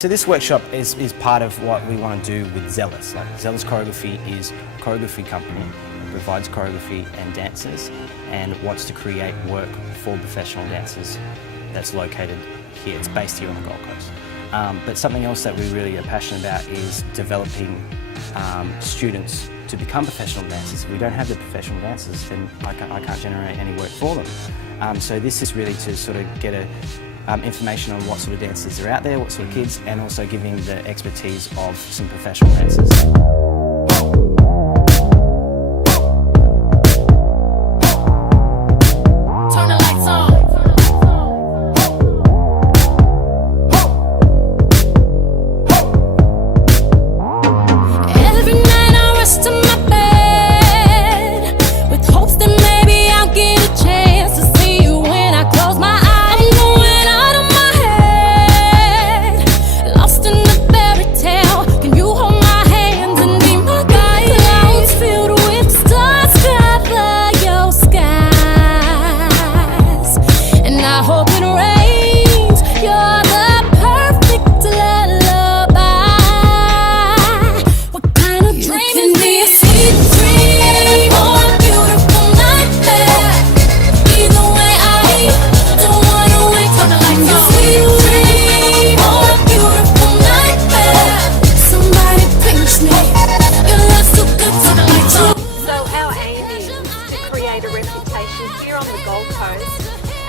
So this workshop is part of what we want to do with Zealous. Zealous Choreography is a choreography company that provides choreography and dancers and wants to create work for professional dancers that's located here. It's based here on the Gold Coast. But something else that we really are passionate about is developing students to become professional dancers. If we don't have the professional dancers, then I can't generate any work for them. So this is really to sort of get information on what sort of dancers are out there, what sort of kids, and also giving the expertise of some professional dancers. Turn the lights on. Every night I rush to my bed with hopes that maybe I'll get a chance to see you when I close my eyes.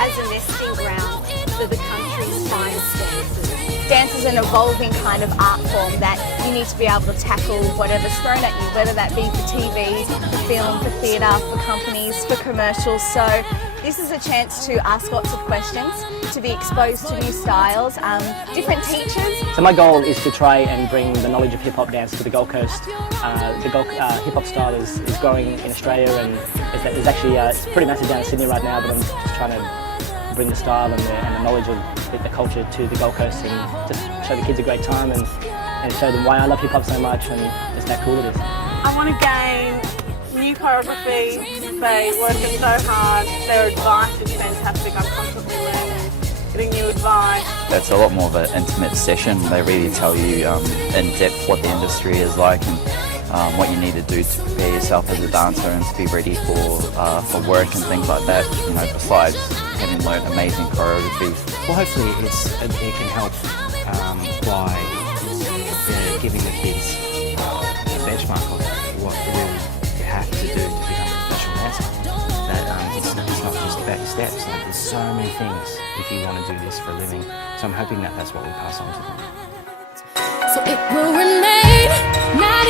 As a nesting ground for the country's finest dancers. Dance is an evolving kind of art form that you need to be able to tackle whatever's thrown at you, whether that be for TV, for film, for theatre, for companies, for commercials. So this is a chance to ask lots of questions, to be exposed to new styles, different teachers. So my goal is to try and bring the knowledge of hip-hop dance to the Gold Coast. Hip-hop style is growing in Australia, and there's actually it's pretty massive down in Sydney right now, but I'm just trying to bring the style and the knowledge of the culture to the Gold Coast and just show the kids a great time and show them why I love hip-hop so much and just how cool it is. I want to gain new choreography. They're working so hard. Their advice is fantastic. I'm constantly learning, getting new advice. It's a lot more of an intimate session. They really tell you in depth what the industry is like and what you need to do to prepare yourself as a dancer and to be ready for work and things like that. You know, besides having learned amazing choreography. Well, hopefully it can help by giving the kids a benchmark of what really you have to do to become a professional dancer. That it's not just about your steps. Like, there's so many things if you want to do this for a living. So I'm hoping that that's what we pass on to them. So it will remain not